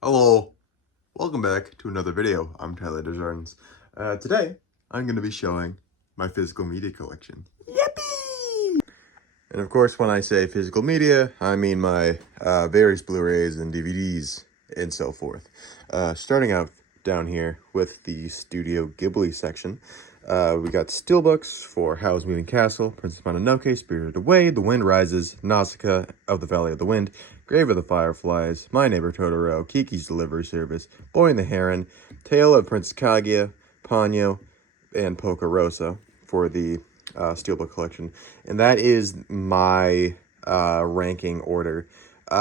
Hello, welcome back to another video. I'm Tyler Desjardins. Today, I'm going to be showing my physical media collection. Yippee! And of course, when I say physical media, I mean my various Blu-rays and DVDs and so forth. Starting out down here with the Studio Ghibli section. We got steelbooks for Howl's Moving Castle, Princess Mononoke, Spirited Away, The Wind Rises, Nausicaa of the Valley of the Wind, Grave of the Fireflies, My Neighbor Totoro, Kiki's Delivery Service, Boy and the Heron, Tale of Princess Kaguya, Ponyo, and Pocorosa for the Steelbook collection. And that is my ranking order.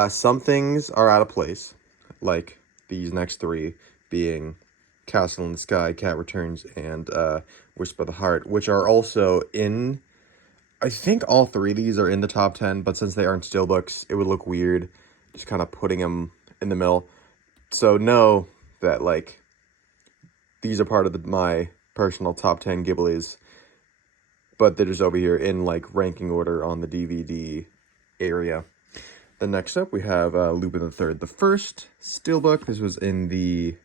Some things are out of place, like these next three being Castle in the Sky, Cat Returns, and Whisper of the Heart, which are also in... I think all three of these are in the top 10, but since they aren't steelbooks, it would look weird just kind of putting them in the middle. So know that, like, these are part of my personal top 10 Ghiblis, but they're just over here in, like, ranking order on the DVD area. Then next up, we have Lupin the Third, the first steelbook. This was in the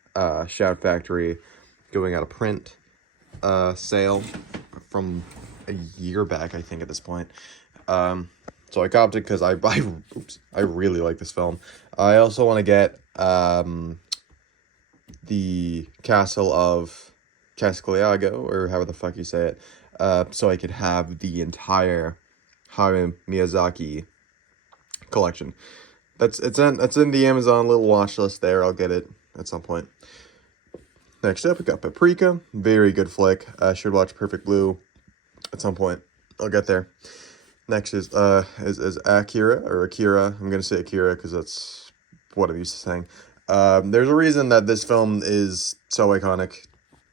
Shout Factory going out of print sale from a year back, I think, at this point. So I copped it because I really like this film. I also want to get the Castle of Cascaliago, or however the fuck you say it, so I could have the entire Hayao Miyazaki collection. It's in the Amazon little watch list there. I'll get it at some point. Next up, we got Paprika. Very good flick. I should watch Perfect Blue at some point. I'll get there. Next is Akira, or Akira. I'm gonna say Akira because that's what I'm used to saying. There's a reason that this film is so iconic,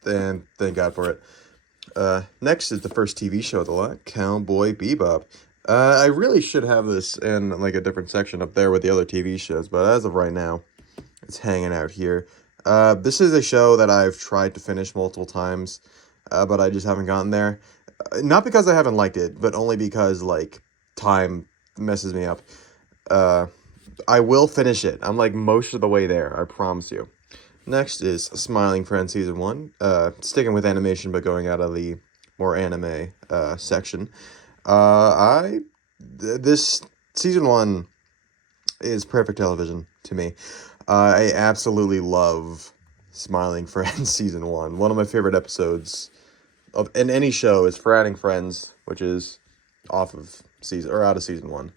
and thank God for it. Next is the first TV show of the lot, Cowboy Bebop. I really should have this in like a different section up there with the other TV shows, but as of right now, it's hanging out here. This is a show that I've tried to finish multiple times, but I just haven't gotten there. Not because I haven't liked it, but only because, like, time messes me up. I will finish it. I'm, like, most of the way there, I promise you. Next is Smiling Friends Season 1. Sticking with animation, but going out of the more anime section. This Season 1 is perfect television to me. I absolutely love Smiling Friends Season 1. One of my favorite episodes in any show is Fratting Friends, which is off of season, or out of Season 1.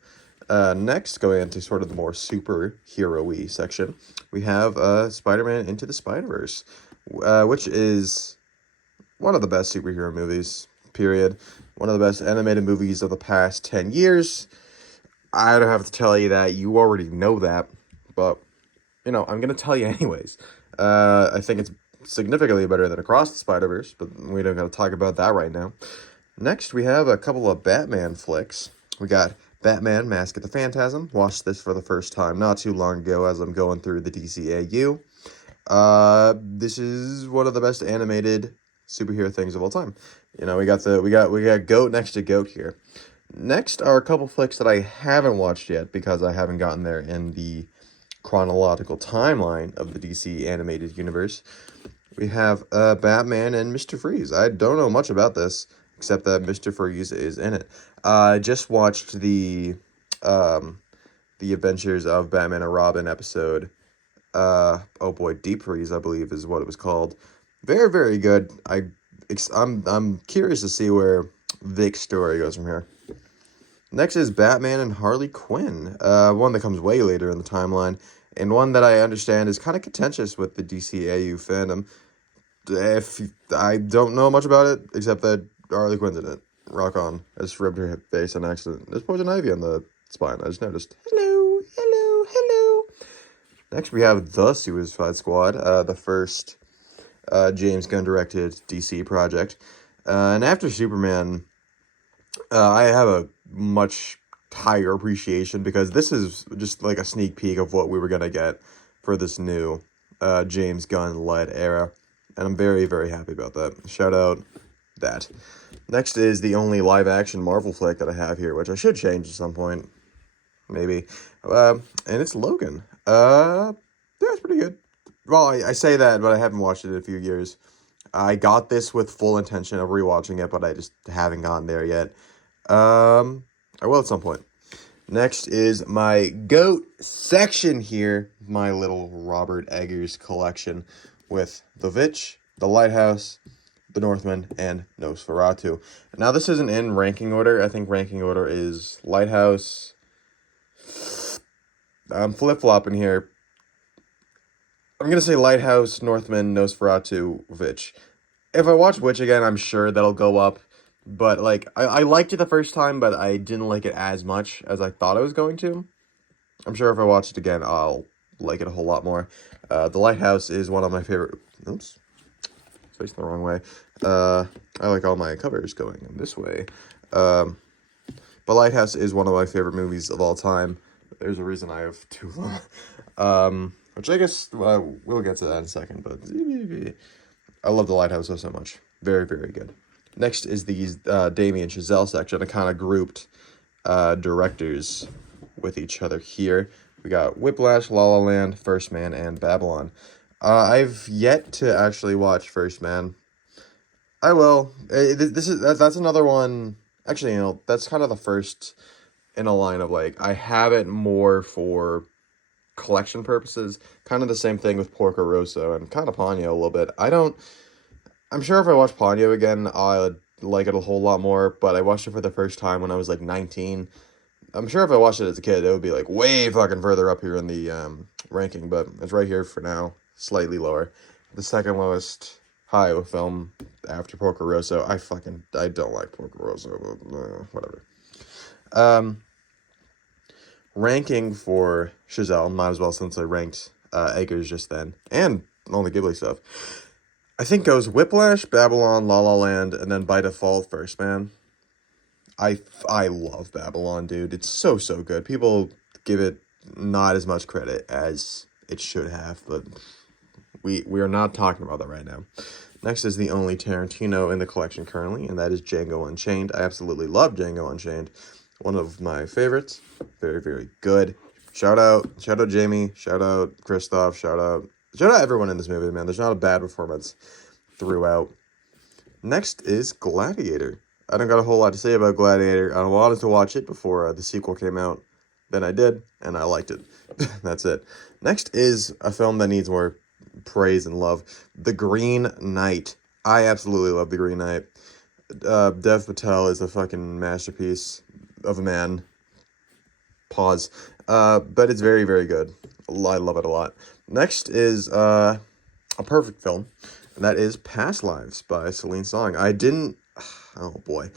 Next, going into sort of the more superhero-y section, we have Spider-Man Into the Spider-Verse, which is one of the best superhero movies, period. One of the best animated movies of the past 10 years. I don't have to tell you that. You already know that. But, you know, I'm going to tell you anyways. I think it's significantly better than Across the Spider-Verse, but we don't got to talk about that right now. Next, we have a couple of Batman flicks. We got Batman Mask of the Phantasm. Watched this for the first time not too long ago as I'm going through the DCAU. This is one of the best animated superhero things of all time. You know, we got Goat next to Goat here. Next are a couple flicks that I haven't watched yet because I haven't gotten there in the chronological timeline of the DC animated universe. We have Batman and Mr. Freeze. I don't know much about this, except that Mr. Freeze is in it. I just watched the Adventures of Batman and Robin episode. Oh boy, Deep Freeze, I believe, is what it was called. Very, very good. I'm curious to see where Vic's story goes from here. Next is Batman and Harley Quinn, one that comes way later in the timeline, and one that I understand is kind of contentious with the DCAU fandom. I don't know much about it, except that Harley Quinn's in it. Rock on. I just rubbed her face on accident. There's poison ivy on the spine. I just noticed. Hello, hello, hello. Next, we have The Suicide Squad, the first James Gunn-directed DC project. And after Superman, I have a much higher appreciation because this is just like a sneak peek of what we were going to get for this new James Gunn-led era. And I'm very, very happy about that. Shout out that. Next is the only live-action Marvel flick that I have here, which I should change at some point. Maybe. And it's Logan. Yeah, it's pretty good. Well, I say that, but I haven't watched it in a few years. I got this with full intention of rewatching it, but I just haven't gotten there yet. I will at some point. Next is my GOAT section here. My little Robert Eggers collection with The Witch, The Lighthouse, The Northman, and Nosferatu. Now, this isn't in ranking order. I think ranking order is Lighthouse. I'm flip-flopping here. I'm going to say Lighthouse, Northman, Nosferatu, Witch. If I watch Witch again, I'm sure that'll go up. But, like, I liked it the first time, but I didn't like it as much as I thought I was going to. I'm sure if I watch it again, I'll like it a whole lot more. The Lighthouse is one of my favorite... Oops. Facing the wrong way. I like all my covers going this way. But Lighthouse is one of my favorite movies of all time. There's a reason I have two of them. Which I guess we'll get to that in a second, but I love The Lighthouse so much. Very, very good. Next is the Damien Chazelle section. I kind of grouped directors with each other here. We got Whiplash, La La Land, First Man, and Babylon. I've yet to actually watch First Man. I will. That's another one. Actually, that's kind of the first in a line of, like, I have it more for collection purposes. Kind of the same thing with Porco Rosso and kind of Ponyo a little bit. I'm sure if I watch Ponyo again, I'd like it a whole lot more, but I watched it for the first time when I was like 19. I'm sure if I watched it as a kid, it would be like way fucking further up here in the ranking, but it's right here for now, slightly lower. The second lowest Hayao film after Porco Rosso. I don't like Porco Rosso, but whatever. Ranking for Chazelle, might as well since I ranked Eggers just then, and all the Ghibli stuff. I think goes Whiplash, Babylon, La La Land, and then by default, First Man. I love Babylon, dude. It's so good. People give it not as much credit as it should have, but we are not talking about that right now. Next is the only Tarantino in the collection currently, and that is Django Unchained. I absolutely love Django Unchained. One of my favorites. Very, very good. Shout out Jamie. Shout out Christoph. Shout out everyone in this movie, man. There's not a bad performance throughout. Next is Gladiator. I don't got a whole lot to say about Gladiator. I wanted to watch it before the sequel came out. Then I did, and I liked it. That's it. Next is a film that needs more praise and love. The Green Knight. I absolutely love The Green Knight. Dev Patel is a fucking masterpiece of a man. Pause. But it's very, very good. I love it a lot. Next is a perfect film. And that is Past Lives by Celine Song. Oh boy.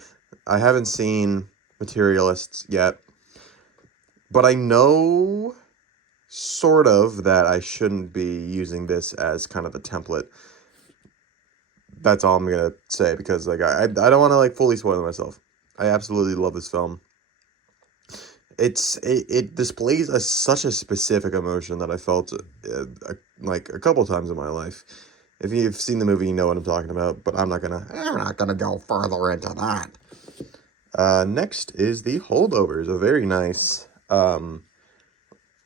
I haven't seen Materialists yet. But I know sort of that I shouldn't be using this as kind of a template. That's all I'm going to say because like I don't want to like fully spoil myself. I absolutely love this film. It displays such a specific emotion that I felt like a couple times in my life. If you've seen the movie, you know what I'm talking about, but I'm not gonna go further into that. Next is The Holdovers, a very nice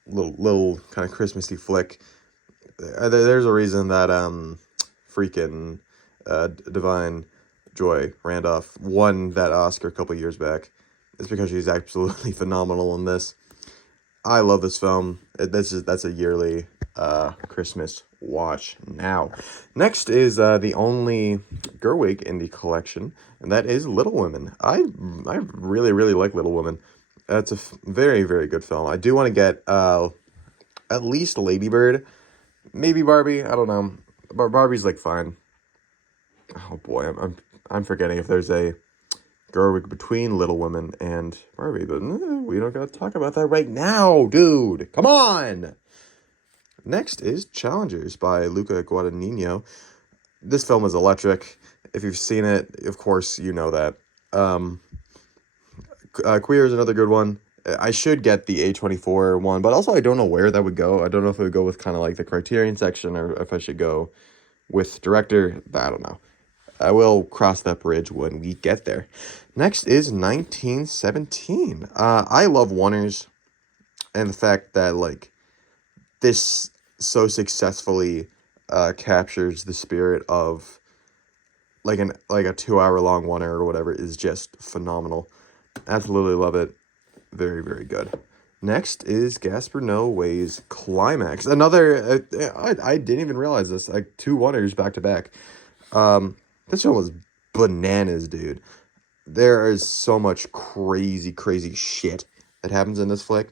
little kind of Christmassy flick. There's a reason that freaking Divine Joy Randolph won that Oscar a couple years back. It's because she's absolutely phenomenal in this. I love this film. That's a yearly Christmas watch now. Next is the only Gerwig in the collection, and that is Little Women. I really, really like Little Women. It's a very, very good film. I do want to get at least Lady Bird, maybe Barbie. I don't know. Barbie's like fine. Oh boy, I'm forgetting if there's a Gerwig between Little Women and Barbie, but we don't gotta talk about that right now, dude. Come on. Next is Challengers by Luca Guadagnino. This film is electric. If you've seen it, of course you know that. Queer is another good one. I should get the A24 one, but also I don't know where that would go. I don't know if it would go with kind of like the Criterion section or if I should go with director. I don't know. I will cross that bridge when we get there. Next is 1917. I love Oneers and the fact that like this so successfully captures the spirit of like a 2 hour long one-er or whatever is just phenomenal. Absolutely love it. Very, very good. Next is Gaspar Noé's Climax. Another, I didn't even realize this, like 2 one-ers back to back. This film was bananas, dude. There is so much crazy, crazy shit that happens in this flick.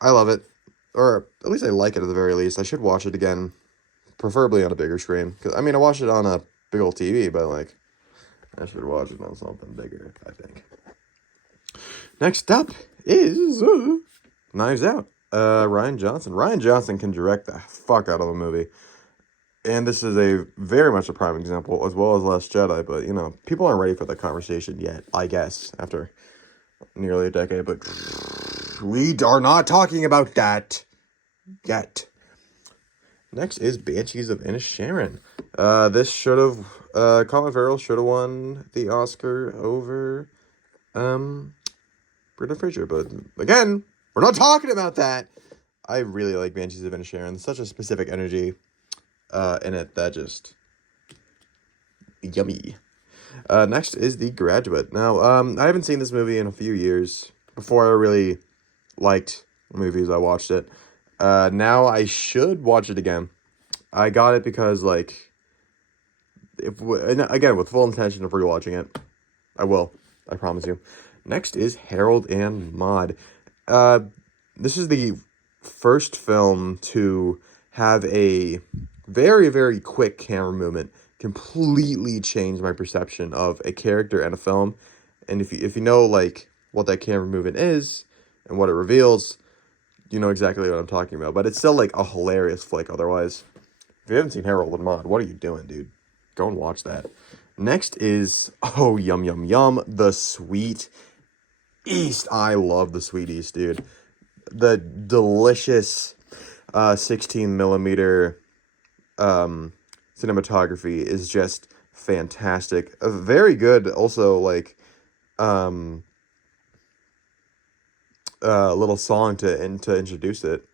I love it. Or at least I like it at the very least. I should watch it again, preferably on a bigger screen. Cause, I mean, I watched it on a big old TV, but like, I should watch it on something bigger, I think. Next up is Knives Out. Ryan Johnson. Ryan Johnson can direct the fuck out of a movie. And this is a very much a prime example, as well as Last Jedi. But, you know, people aren't ready for the conversation yet, I guess, after nearly a decade. But we are not talking about that yet. Next is Banshees of Inisherin. This should have, Colin Farrell should have won the Oscar over, Brendan Fraser. But, again, we're not talking about that. I really like Banshees of Inisherin. Such a specific energy in it that just yummy. Next is The Graduate. Now, I haven't seen this movie in a few years. Before I really liked movies, I watched it. Now I should watch it again. I got it because, like, and again, with full intention of rewatching it. I will. I promise you. Next is Harold and Maude. This is the first film to have a very, very quick camera movement completely change my perception of a character and a film. And if you know, like, what that camera movement is and what it reveals, you know exactly what I'm talking about. But it's still, like, a hilarious flick otherwise. If you haven't seen Harold and Maude, what are you doing, dude? Go and watch that. Next is, oh, yum, yum, yum, The Sweet East. I love The Sweet East, dude. The delicious 16 millimeter cinematography is just fantastic. A very good, also, like, little song to introduce it.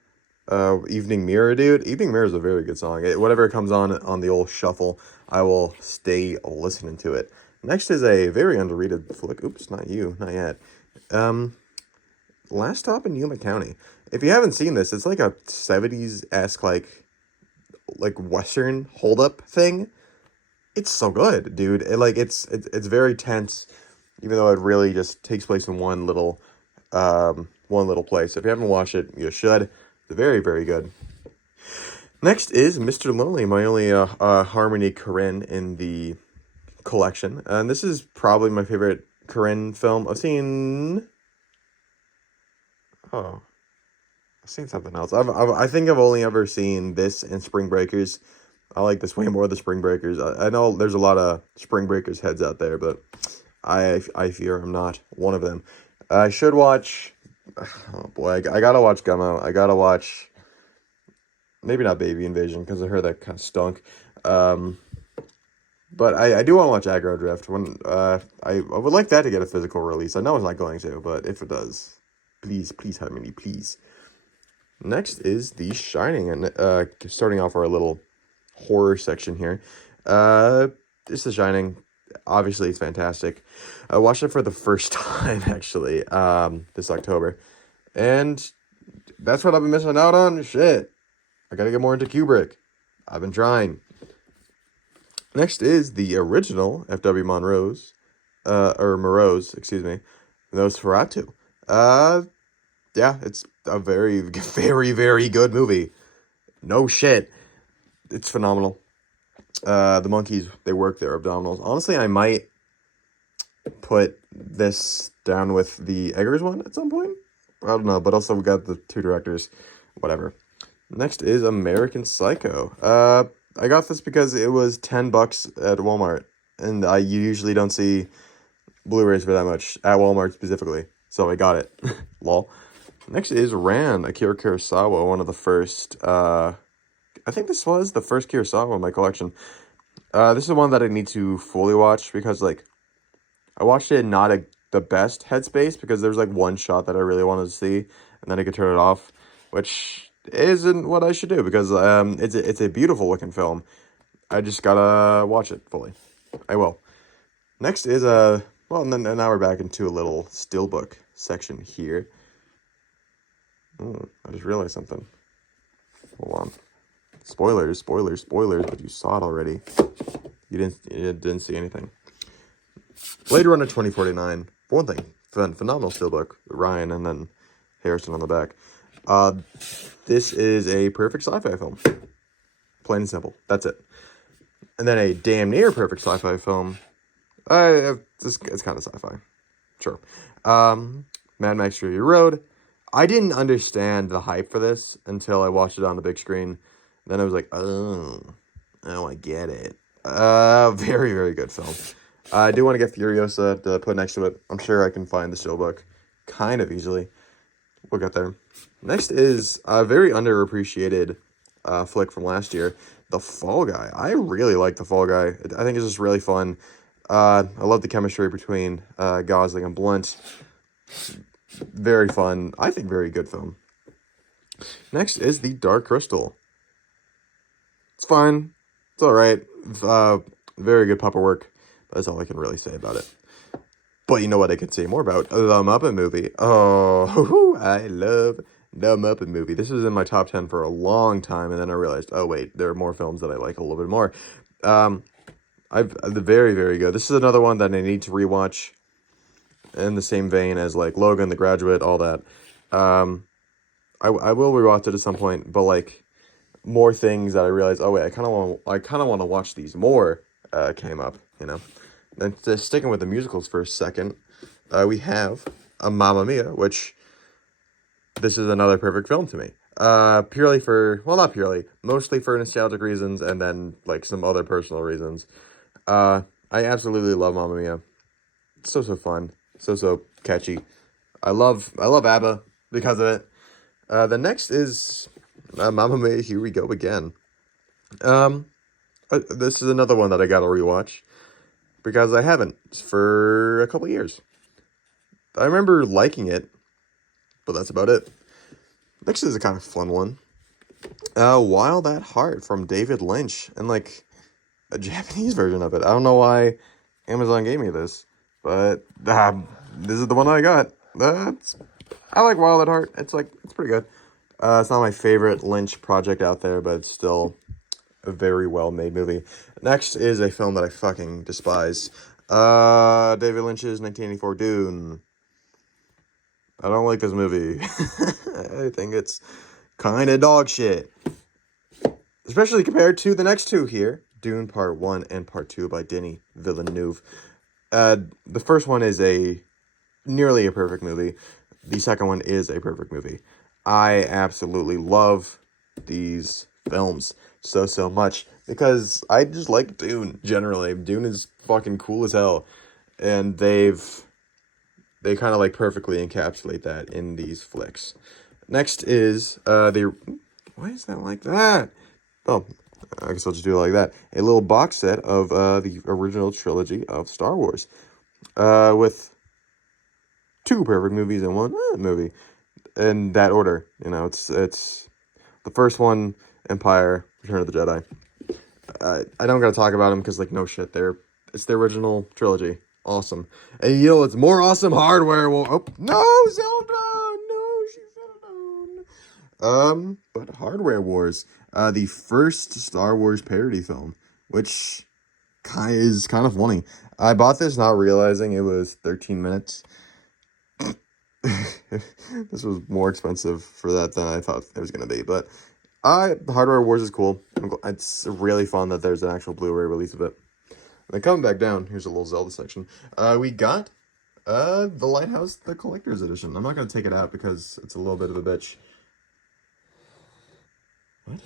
Evening Mirror, dude. Evening Mirror is a very good song. Whatever comes on the old shuffle, I will stay listening to it. Next is a very underrated flick. Oops, not yet. Last Stop in Yuma County. If you haven't seen this, it's like a 70s-esque, like Western hold-up thing. It's so good, dude. It's very tense, even though it really just takes place in one little place. If you haven't watched it, you should. It's very, very good. Next is Mr. Lonely, my only Harmony Korine in the collection. And this is probably my favorite Korine film. I've seen something else. I think I've only ever seen this and Spring Breakers. I like this way more than Spring Breakers. I know there's a lot of Spring Breakers heads out there, but I fear I'm not one of them. I should watch... Oh boy, I gotta watch Gummo. I gotta watch... Maybe not Baby Invasion, because I heard that kind of stunk. But I do want to watch Aggro Drift. I would like that to get a physical release. I know it's not going to, but if it does, please, Harmony, please. Next is The Shining, and starting off our little horror section here. It's The Shining. Obviously, it's fantastic. I watched it for the first time, actually, this October. And that's what I've been missing out on. Shit. I gotta get more into Kubrick. I've been trying. Next is the original F.W. Monroe's, Moreau's, excuse me, Nosferatu. Yeah, it's a very, very, very good movie. No shit. It's phenomenal. The monkeys, they work their abdominals. Honestly, I might put this down with the Eggers one at some point. I don't know, but also we got the 2 directors. Whatever. Next is American Psycho. I got this because it was $10 at Walmart, and I usually don't see Blu-rays for that much at Walmart specifically, so I got it. Lol. Next is Ran, Akira Kurosawa, one of the first. I think this was the first Kurosawa in my collection. This is one that I need to fully watch because, like, I watched it in not the best headspace because there was, like, one shot that I really wanted to see, and then I could turn it off, which isn't what I should do because it's a beautiful looking film. I just gotta watch it fully. I will. Next is well, and then now we're back into a little steelbook section here. I just realized something. Hold on. Spoilers, spoilers, spoilers, but you saw it already. You didn't see anything. Blade Runner 2049. For one thing, phenomenal steelbook. Ryan and then Harrison on the back. This is a perfect sci-fi film. Plain and simple. That's it. And then a damn near perfect sci-fi film. It's kind of sci-fi. Sure. Mad Max Fury Road. I didn't understand the hype for this until I watched it on the big screen. Then I was like, oh, I get it. Very, very good film. I do want to get Furiosa to put next to it. I'm sure I can find the steelbook kind of easily. We'll get there. Next is a very underappreciated flick from last year, The Fall Guy. I really like The Fall Guy. I think it's just really fun. I love the chemistry between Gosling and Blunt. Very fun. I think very good film. Next is The Dark Crystal. It's fine. It's alright. Very good pupper work. That's all I can really say about it. But you know what I could say more about? The Muppet Movie. Oh, I love The Muppet Movie. This was in my top 10 for a long time, and then I realized, oh wait, there are more films that I like a little bit more. Very, very good. This is another one that I need to rewatch in the same vein as like Logan, The Graduate, all that. I will rewatch it at some point, but like more things that I realized, oh wait, I kind of want to watch these more came up, you know. Then just sticking with the musicals for a second, we have a Mamma Mia, which this is another perfect film to me. Purely for, well, not purely, mostly for nostalgic reasons and then like some other personal reasons. I absolutely love Mamma Mia. So fun, so catchy. I love ABBA because of it. The next is Mamma Mia, Here We Go Again. This is another one that I gotta rewatch because I haven't for a couple years. I remember liking it, but that's about it. Next is a kind of fun one. Wild at Heart from David Lynch, and like a Japanese version of it. I don't know why Amazon gave me this, but this is the one I got. I like Wild at Heart. It's pretty good. It's not my favorite Lynch project out there, but it's still a very well-made movie. Next is a film that I fucking despise. David Lynch's 1984 Dune. I don't like this movie. I think it's kind of dog shit. Especially compared to the next two here. Dune Part 1 and Part 2 by Denis Villeneuve. The first one is nearly a perfect movie. The second one is a perfect movie. I absolutely love these films so much because I just like Dune generally. Dune is fucking cool as hell, and they kind of like perfectly encapsulate that in these flicks. Next is why is that like that? Oh, I guess I'll just do it like that. A little box set of the original trilogy of Star Wars, with 2 perfect movies and 1 movie, in that order. You know, it's the first one, Empire, Return of the Jedi. I don't gotta talk about them because like no shit, it's the original trilogy. Awesome. And you know it's more awesome? Hardware will... Oh, no, Zelda! No, she fell down. But Hardware Wars, the first Star Wars parody film, which is kind of funny. I bought this not realizing it was 13 minutes. This was more expensive for that than I thought it was going to be, but Hardware Wars is cool. It's really fun that there's an actual Blu-ray release of it. And then coming back down, here's a little Zelda section. We got The Lighthouse, the Collector's Edition. I'm not going to take it out because it's a little bit of a bitch. What?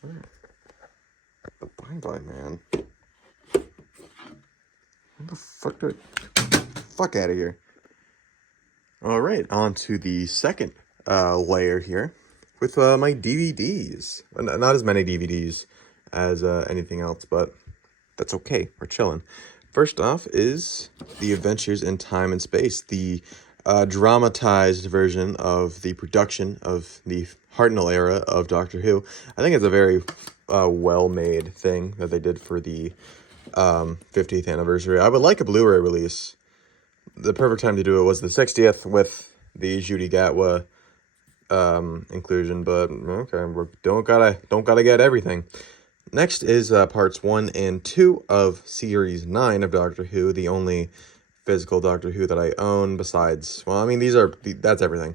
Where? The Bye-Bye Man. What the fuck do I... Fuck out of here. Alright, on to the second layer here with my DVDs. Not as many DVDs as anything else, but that's okay. We're chilling. First off is The Adventures in Time and Space, the dramatized version of the production of the Hartnell era of Doctor Who. I think it's a very well-made thing that they did for the 50th anniversary. I would like a Blu-ray release. The perfect time to do it was the 60th with the Judy Gatwa inclusion, but okay, we don't gotta get everything. Next is parts 1 and 2 of series 9 of Doctor Who, the only physical Doctor Who that I own besides, well, I mean, that's everything.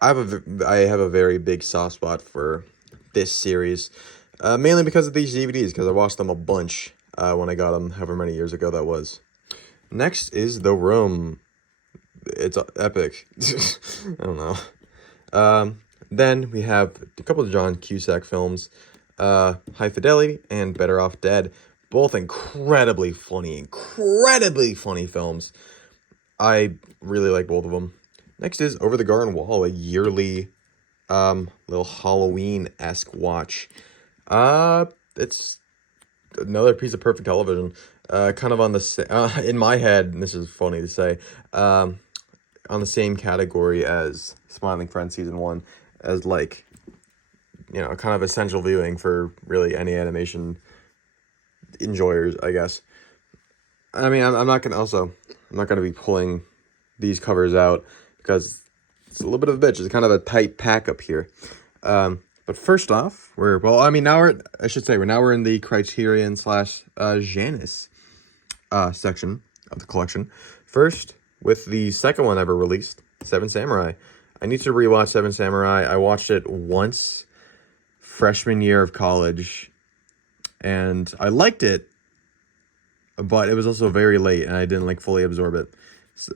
I have a very big soft spot for this series, mainly because of these DVDs, because I watched them a bunch when I got them, however many years ago that was. Next is The Room. It's epic. I don't know. Then we have a couple of John Cusack films, High Fidelity and Better Off Dead. Both incredibly funny films. I really like both of them. Next is Over the Garden Wall, a yearly little Halloween-esque watch. It's another piece of perfect television. Kind of on the in my head, and this is funny to say, on the same category as Smiling Friends Season 1, as like, you know, kind of essential viewing for really any animation enjoyers, I guess. I mean, I'm not gonna be pulling these covers out because it's a little bit of a bitch. It's kind of a tight pack up here. But first off, we're in the Criterion / Janus section of the collection. First, with the second one ever released, Seven Samurai. I need to rewatch Seven Samurai. I watched it once, freshman year of college, and I liked it, but it was also very late, and I didn't like fully absorb it.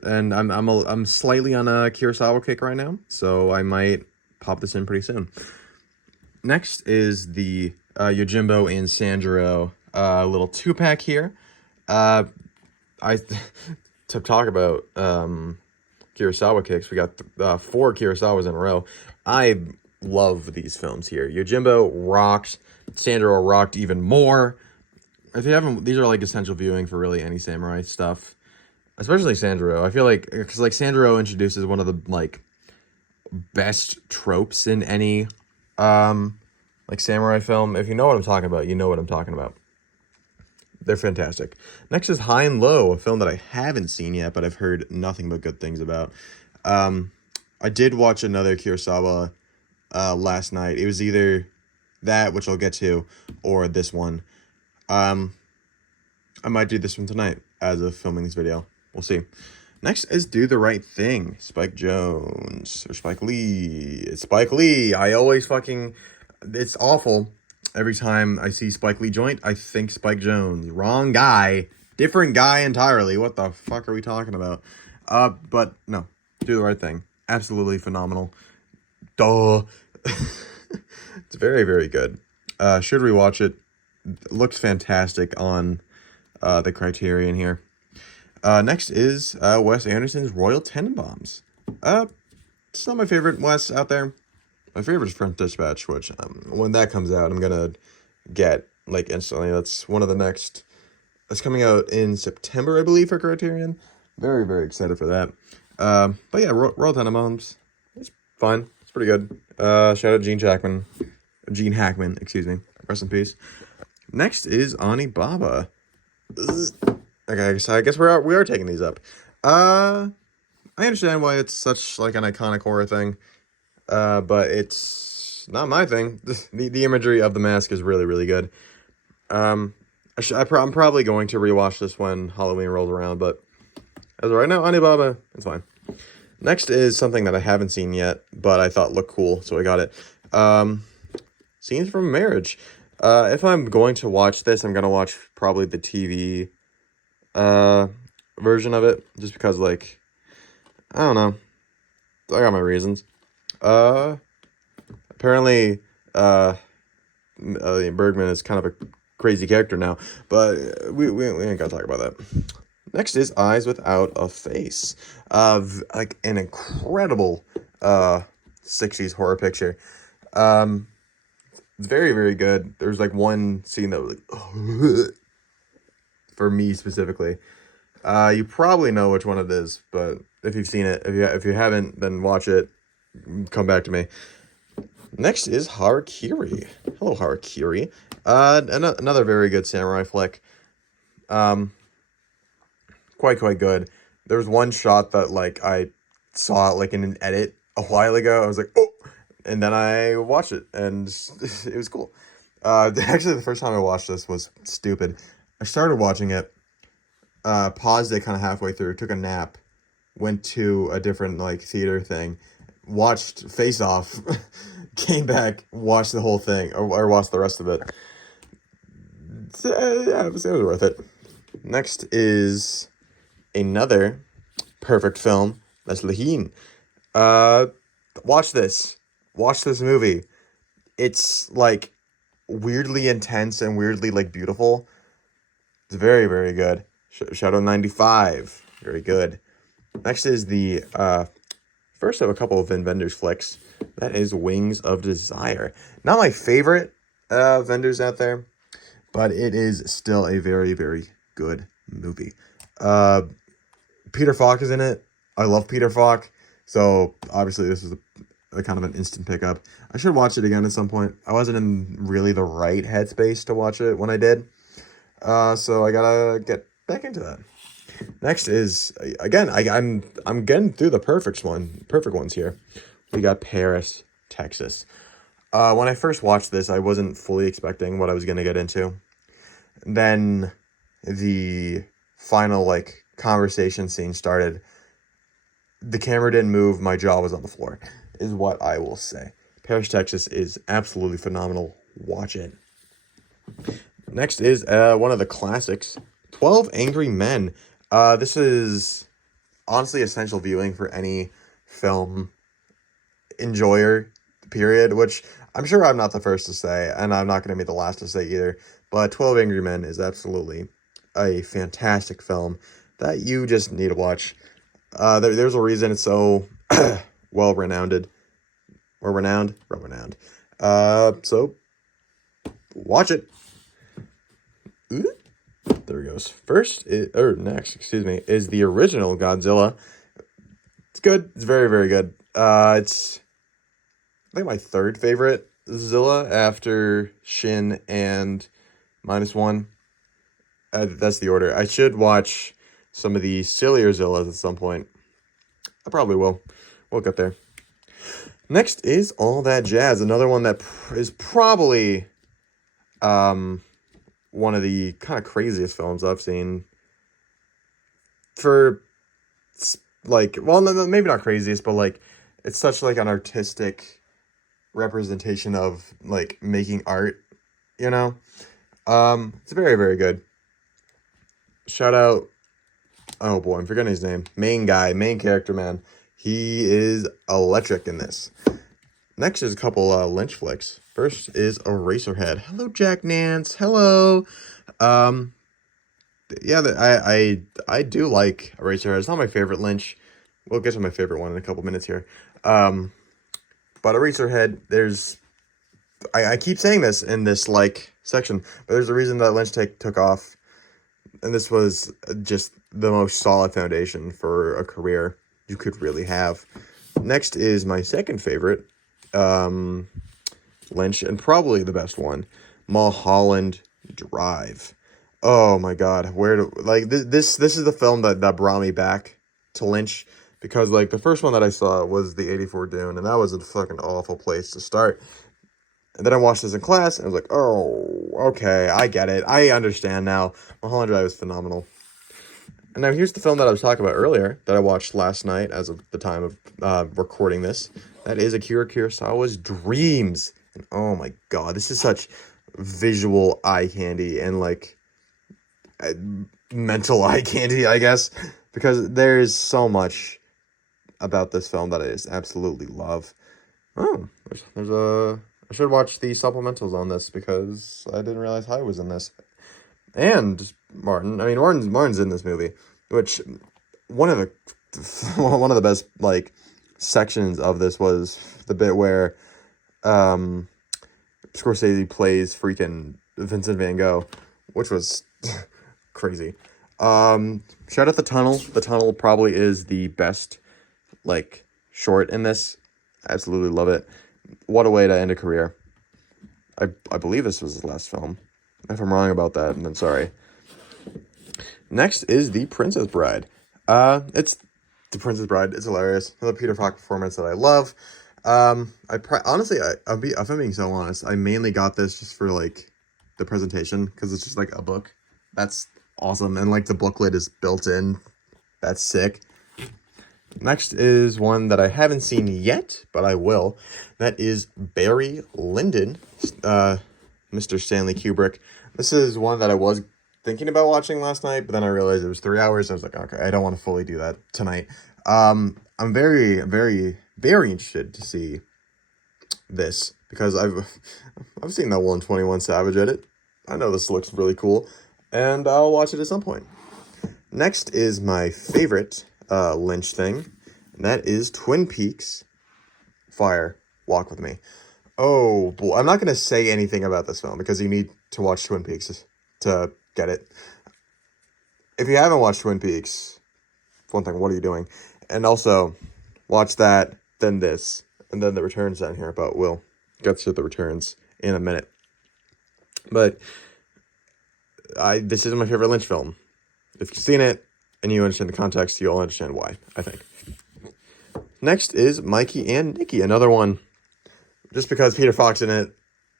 And I'm slightly on a Kurosawa kick right now, so I might pop this in pretty soon. Next is the Yojimbo and Sanjuro little 2-pack here. To talk about Kurosawa kicks, we got 4 Kurosawas in a row. I love these films here. Yojimbo rocked, Sanjuro rocked even more. If you haven't, these are like essential viewing for really any samurai stuff, especially Sanjuro. I feel like, because like Sanjuro introduces one of the like best tropes in any like samurai film. If you know what I'm talking about, you know what I'm talking about. They're fantastic. Next is High and Low, a film that I haven't seen yet, but I've heard nothing but good things about. I did watch another Kurosawa last night. It was either that, which I'll get to, or this one. I might do this one tonight as of filming this video. We'll see. Next is Do the Right Thing. Spike Jonze. Or Spike Lee. It's Spike Lee. I always fucking... It's awful. Every time I see Spike Lee joint, I think Spike Jonze. Wrong guy. Different guy entirely. What the fuck are we talking about? But no. Do the Right Thing. Absolutely phenomenal. Duh. It's very, very good. Should rewatch it. Looks fantastic on the Criterion here. Next is Wes Anderson's Royal Tenenbaums. It's not my favorite Wes out there. My favorite is French Dispatch, which when that comes out, I'm gonna get like instantly. That's one of the next. That's coming out in September, I believe, for Criterion. Very, very excited for that. But yeah, Royal Tenenbaums. It's fine. It's pretty good. Shout out Gene Hackman, excuse me. Rest in peace. Next is Onibaba. Okay, so I guess we are taking these up. I understand why it's such like an iconic horror thing, but it's not my thing. The imagery of the mask is really, really good. I'm probably going to rewatch this when Halloween rolls around, but as of right now, Onibaba, it's fine. Next is something that I haven't seen yet, but I thought looked cool, so I got it. Scenes from Marriage. If I'm going to watch this, I'm gonna watch probably the TV version of it, just because, like, I don't know. I got my reasons. Apparently, Bergman is kind of a crazy character now, but we ain't gotta talk about that. Next is Eyes Without a Face. Like an incredible 60s horror picture. It's very, very good. There's like one scene that was like for me specifically. You probably know which one it is, but if you've seen it, if you haven't, then watch it. Come back to me. Next is Harakiri. Hello, Harakiri. Another very good samurai flick. Quite good. There was one shot that like I saw like in an edit a while ago. I was like, oh, and then I watched it, and it was cool. Actually, the first time I watched this was stupid. I started watching it, paused it kind of halfway through, took a nap, went to a different like theater thing, watched Face Off, came back, watched the whole thing, or watched the rest of it. Yeah, it was worth it. Next is another perfect film. That's Lahin. Watch this. Watch this movie. It's like weirdly intense and weirdly like beautiful. It's very good. Shadow 95. Very good. Next is the first of a couple of Vin Vendors flicks. That is Wings of Desire. Not my favorite vendors out there, but it is still a very good movie. Peter Falk is in it. I love Peter Falk, so obviously this is a kind of an instant pickup. I should watch it again at some point. I wasn't in really the right headspace to watch it when I did, so I gotta get back into that. Next is again, I'm getting through the perfect ones here. We got Paris, Texas. When I first watched this, I wasn't fully expecting what I was gonna get into. Then the final like conversation scene started. The camera didn't move. My jaw was on the floor, is what I will say. Paris, Texas is absolutely phenomenal. Watch it. Next is one of the classics, 12 Angry Men. This is honestly essential viewing for any film enjoyer, period, which I'm sure I'm not the first to say, and I'm not going to be the last to say either, but 12 Angry Men is absolutely a fantastic film that you just need to watch. There's a reason it's so renowned. So watch it. Ooh, there it goes. Next, is the original Godzilla. It's good. It's very good. It's I think my third favorite Zilla after Shin and -1. That's the order. I should watch some of the sillier Zillas at some point. I probably will. We'll get there. Next is All That Jazz. Another one that is probably one of the kind of craziest films I've seen. For like, well, no, maybe not craziest, but like it's such like an artistic representation of like making art, you know. It's very good. Shout out, oh boy, I'm forgetting his name. Main character, man. He is electric in this. Next is a couple Lynch flicks. First is Eraserhead. Hello, Jack Nance. Hello. Yeah, I do like Eraserhead. It's not my favorite Lynch. We'll get to my favorite one in a couple minutes here. But Eraserhead, I keep saying this in this like section, but there's a reason that Lynch took off. And this was just the most solid foundation for a career you could really have. Next is my second favorite, Lynch, and probably the best one, Mulholland Drive. Oh my God, this is the film that brought me back to Lynch, because like the first one that I saw was the '84 Dune, and that was a fucking awful place to start. And then I watched this in class, and I was like, oh, okay, I get it. I understand now. Mulholland Drive is phenomenal. And now here's the film that I was talking about earlier, that I watched last night as of the time of recording this. That is Akira Kurosawa's Dreams. And oh my God, this is such visual eye candy and like mental eye candy, I guess. Because there is so much about this film that I just absolutely love. Oh, I should watch the supplementals on this because I didn't realize Hy was in this. And Martin. I mean, Martin's in this movie, which one of the best like sections of this was the bit where Scorsese plays freaking Vincent Van Gogh, which was crazy. Shout out The Tunnel. The Tunnel probably is the best, like, short in this. Absolutely love it. What a way to end a career. I believe this was his last film. If I'm wrong about that, then sorry. Next is The Princess Bride. It's The Princess Bride. It's hilarious. Another Peter Falk performance that I love. Honestly, if I'm being so honest, I mainly got this just for, like, the presentation, because it's just, like, a book. That's awesome. And, like, the booklet is built in. That's sick. Next is one that I haven't seen yet, but I will. That is Barry Lyndon, Mr. Stanley Kubrick. This is one that I was thinking about watching last night, but then I realized it was 3 hours. I was like, okay, I don't want to fully do that tonight. I'm very, very, very interested to see this, because I've seen that one 21 Savage edit. I know this looks really cool, and I'll watch it at some point. Next is my favorite Lynch thing, and that is Twin Peaks Fire Walk With Me. Oh boy, I'm not going to say anything about this film because you need to watch Twin Peaks to get it. If you haven't watched Twin Peaks, one thing, what are you doing? And also, watch that, then this, and then The Returns down here, but we'll get to The Returns in a minute. But this is my favorite Lynch film. If you've seen it and you understand the context, you'll understand why, I think. Next is Mikey and Nikki, another one. Just because Peter Falk's in it,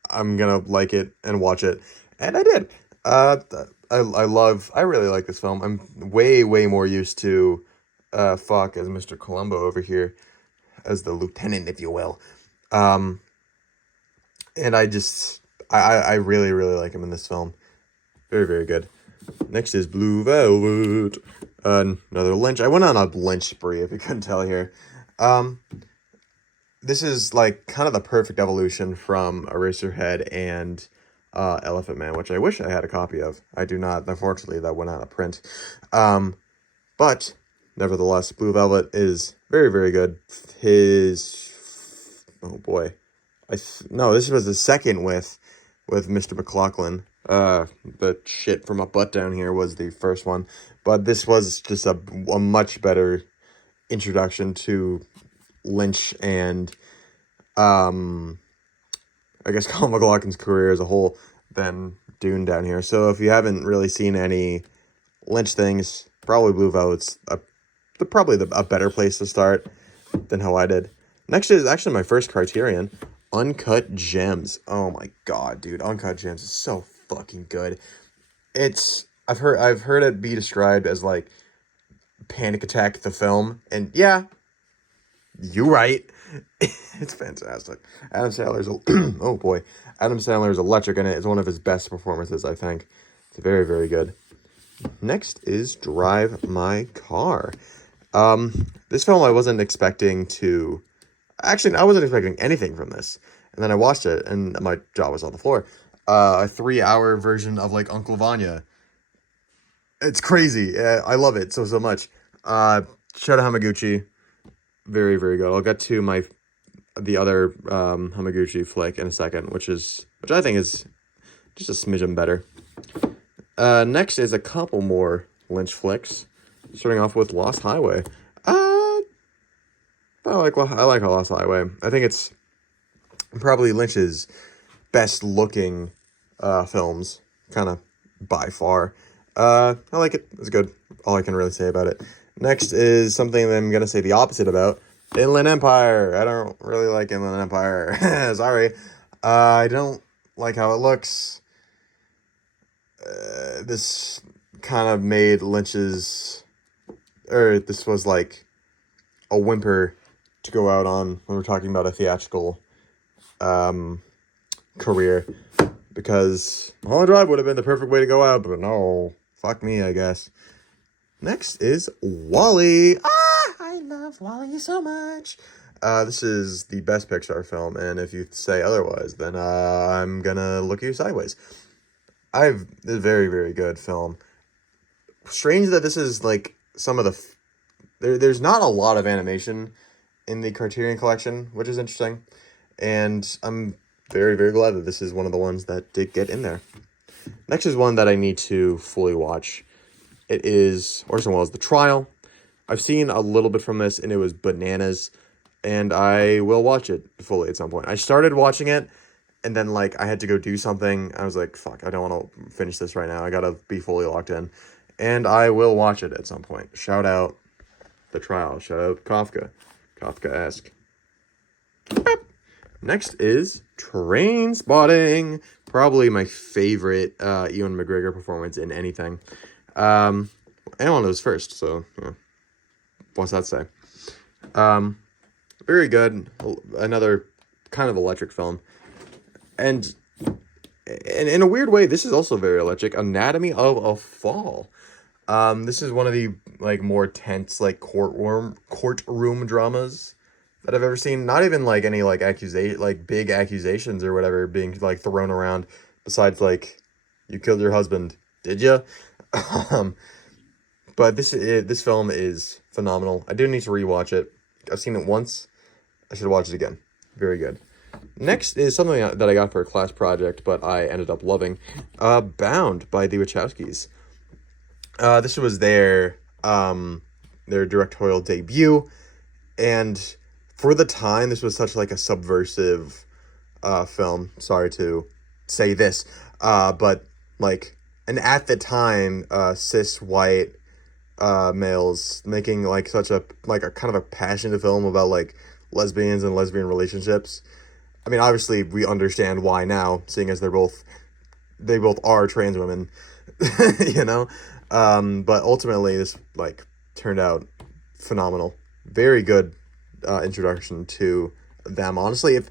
I'm gonna like it and watch it. And I did. I really like this film. I'm way, way more used to Falk as Mr. Columbo over here, as the lieutenant, if you will. And I really, really like him in this film. Very, very good. Next is Blue Velvet. Another Lynch. I went on a Lynch spree, if you couldn't tell here. This is, like, kind of the perfect evolution from Eraserhead and Elephant Man, which I wish I had a copy of. I do not. Unfortunately, that went out of print. But, nevertheless, Blue Velvet is very, very good. Oh, boy. No, this was the second with Mr. McLaughlin. The shit from a butt down here was the first one, but this was just a much better introduction to Lynch and I guess Colin McLaughlin's career as a whole than Dune down here. So if you haven't really seen any Lynch things, probably Blue Velvet's probably a better place to start than how I did. Next is actually my first Criterion, Uncut Gems. Oh my god, dude, Uncut Gems is so fucking good. I've heard it be described as like Panic Attack the film, and yeah, you right. It's fantastic. Adam Sandler's oh boy, Adam Sandler's electric in it. It's one of his best performances, I think. It's very, very good. Next is Drive My Car. This film I wasn't expecting to. Actually, I wasn't expecting anything from this. And then I watched it, and my jaw was on the floor. A 3-hour version of, like, Uncle Vanya. It's crazy. I love it so much. Shout out Hamaguchi. Very, very good. I'll get to the other Hamaguchi flick in a second, which I think is just a smidgen better. Next is a couple more Lynch flicks. Starting off with Lost Highway. I like Lost Highway. I think it's probably Lynch's best looking films, kind of by far. I like it. It's good. All I can really say about it. Next is something that I'm going to say the opposite about. Inland Empire. I don't really like Inland Empire. Sorry. I don't like how it looks. This kind of made Lynch's... this was like a whimper to go out on when we're talking about a theatrical career, because Mulholland Drive would have been the perfect way to go out, but no, fuck me, I guess. Next is WALL-E. I love WALL-E so much. This is the best Pixar film, and if you say otherwise, then I'm gonna look at you sideways. It's a very, very good film. Strange that this is like some of the... There's not a lot of animation in the Criterion Collection, which is interesting. And I'm very, very glad that this is one of the ones that did get in there. Next is one that I need to fully watch. It is Orson Welles' The Trial. I've seen a little bit from this, and it was bananas, and I will watch it fully at some point. I started watching it, and then, like, I had to go do something. I was like, fuck, I don't want to finish this right now. I gotta be fully locked in, and I will watch it at some point. Shout out The Trial. Shout out Kafka. Kafka-esque. Next is Trainspotting. Probably my favorite Ewan McGregor performance in anything. And one of those first, so yeah. What's that say? Very good. Another kind of electric film. And in a weird way, this is also very electric. Anatomy of a Fall. This is one of the like more tense like courtroom dramas that I've ever seen. Not even like any like big accusations or whatever being like thrown around. Besides like, you killed your husband, did you? But this film is phenomenal. I do need to rewatch it. I've seen it once. I should watch it again. Very good. Next is something that I got for a class project, but I ended up loving. Bound by the Wachowskis. This was their directorial debut, and for the time, this was such like a subversive film. Sorry to say this, but like, and at the time, cis white males making like such a kind of a passionate film about like lesbians and lesbian relationships. I mean, obviously we understand why now, seeing as they both are trans women, you know. But ultimately, this like turned out phenomenal. Very good introduction to them. Honestly, if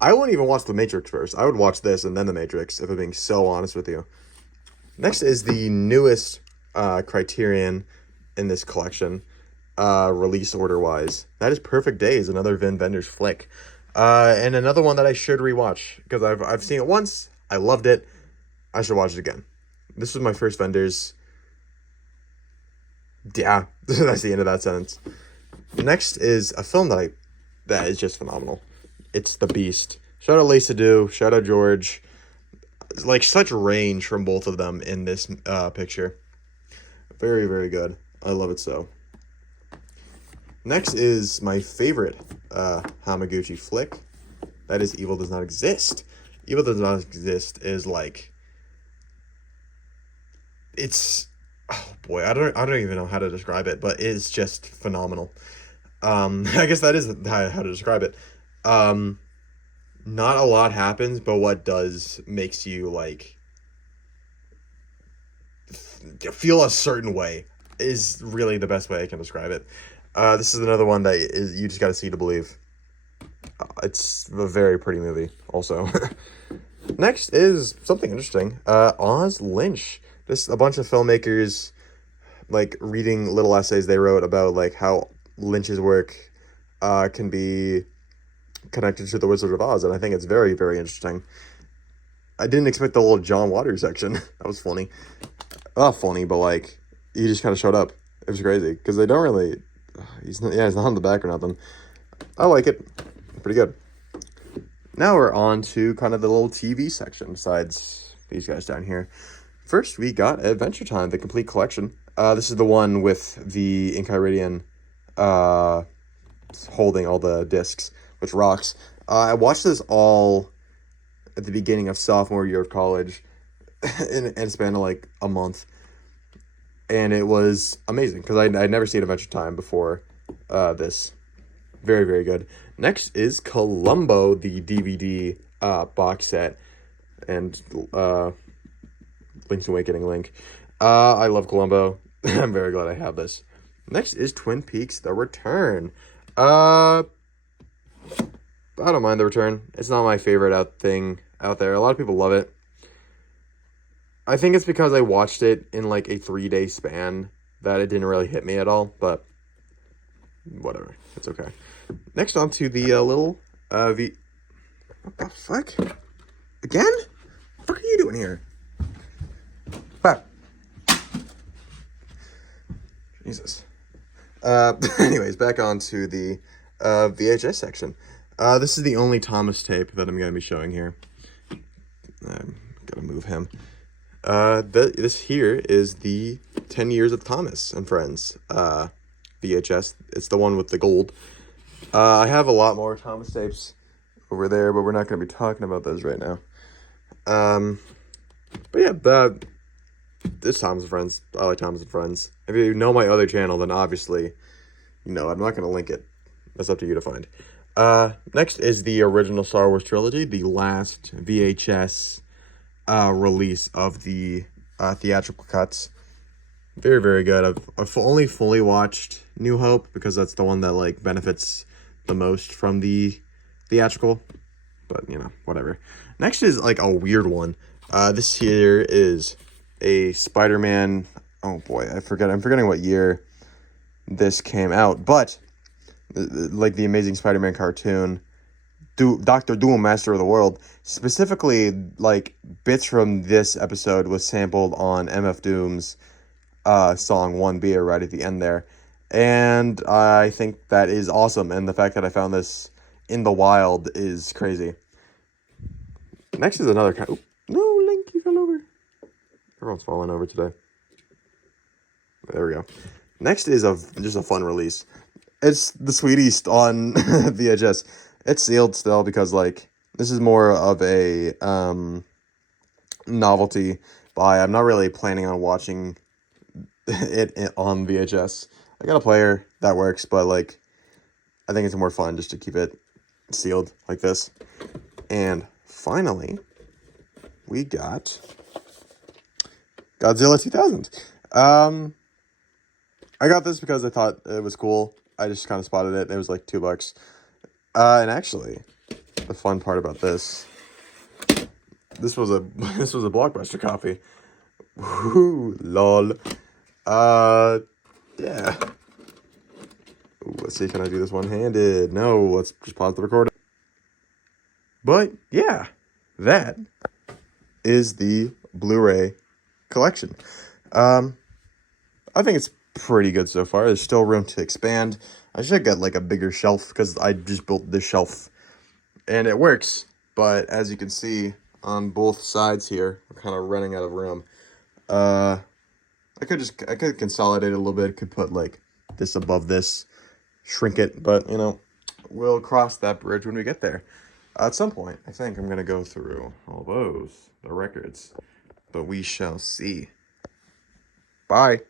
I wouldn't even watch The Matrix first, I would watch this and then The Matrix, if I'm being so honest with you. Next is the newest Criterion in this collection, release order wise. That is Perfect Days, another Vin Vendors flick, and another one that I should rewatch because I've seen it once. I loved it. I should watch it again. This was my first Vendors. Yeah, that's the end of that sentence. Next is a film that is just phenomenal. It's The Beast. Shout out Lacey Seydoux. Shout out George. Like, such range from both of them in this picture. Very, very good. I love it so. Next is my favorite Hamaguchi flick. That is Evil Does Not Exist. Evil Does Not Exist is like, it's, oh boy, I don't even know how to describe it, but it's just phenomenal. I guess that is how to describe it. Not a lot happens, but what does makes you like feel a certain way is really the best way I can describe it. This is another one that is you just got to see to believe. It's a very pretty movie also. Next is something interesting. Oz Lynch. This a bunch of filmmakers like reading little essays they wrote about like how Lynch's work can be connected to the Wizard of Oz, and I think it's very, very interesting. I didn't expect the little John Waters section. That was funny. Not funny, but like he just kind of showed up. It was crazy because they don't really. He's not on the back or nothing. I like it. Pretty good. Now we're on to kind of the little TV section. Besides these guys down here, first we got Adventure Time, the complete collection. This is the one with the Enchiridion holding all the discs, which rocks. I watched this all at the beginning of sophomore year of college in a span of like a month. And it was amazing because I'd never seen Adventure Time before this. Very, very good. Next is Columbo, the DVD box set. And Link's Awakening link. I love Columbo. I'm very glad I have this. Next is Twin Peaks: The Return. I don't mind The Return. It's not my favorite thing out there. A lot of people love it. I think it's because I watched it in like a 3-day span that it didn't really hit me at all, but whatever. It's okay. Next on to the little What the fuck? Again? What the fuck are you doing here? Ah. Jesus. Anyways, back on to the VHS section. This is the only Thomas tape that I'm going to be showing here. I'm going to move him. This here is the 10 Years of Thomas and Friends VHS. It's the one with the gold. I have a lot more Thomas tapes over there, but we're not going to be talking about those right now. But yeah, it's Thomas and Friends. I like Thomas and Friends. If you know my other channel, then obviously, I'm not going to link it. That's up to you to find. Next is the original Star Wars trilogy, the last VHS release of the theatrical cuts. Very, very good. I've only fully watched New Hope because that's the one that like benefits the most from the theatrical. But whatever. Next is like a weird one. This here is a Spider-Man. Oh boy, I'm forgetting what year this came out. But like the Amazing Spider-Man cartoon, Dr. Doom, Master of the World. Specifically, like bits from this episode was sampled on MF Doom's song One Beer right at the end there. And I think that is awesome. And the fact that I found this in the wild is crazy. Next is another kind. No, Link, you fell over. Everyone's falling over today. There we go. Next is just a fun release. It's the Sweeties on VHS. It's sealed still because like this is more of a novelty buy. I'm not really planning on watching it on VHS. I got a player that works, but like I think it's more fun just to keep it sealed like this. And finally, we got Godzilla 2000. I got this because I thought it was cool. I just kind of spotted it. It was like $2. And actually, the fun part about this was a Blockbuster copy. Woo, lol. Yeah. Ooh, let's see, can I do this one-handed? No, let's just pause the recording. But yeah, that is the Blu-ray collection. I think it's pretty good so far. There's still room to expand. I should get like a bigger shelf because I just built this shelf and it works. But as you can see on both sides here, we're kind of running out of room. I could consolidate it a little bit. Could put like this above this, shrink it, but we'll cross that bridge when we get there. At some point, I think I'm gonna go through all the records, but we shall see. Bye.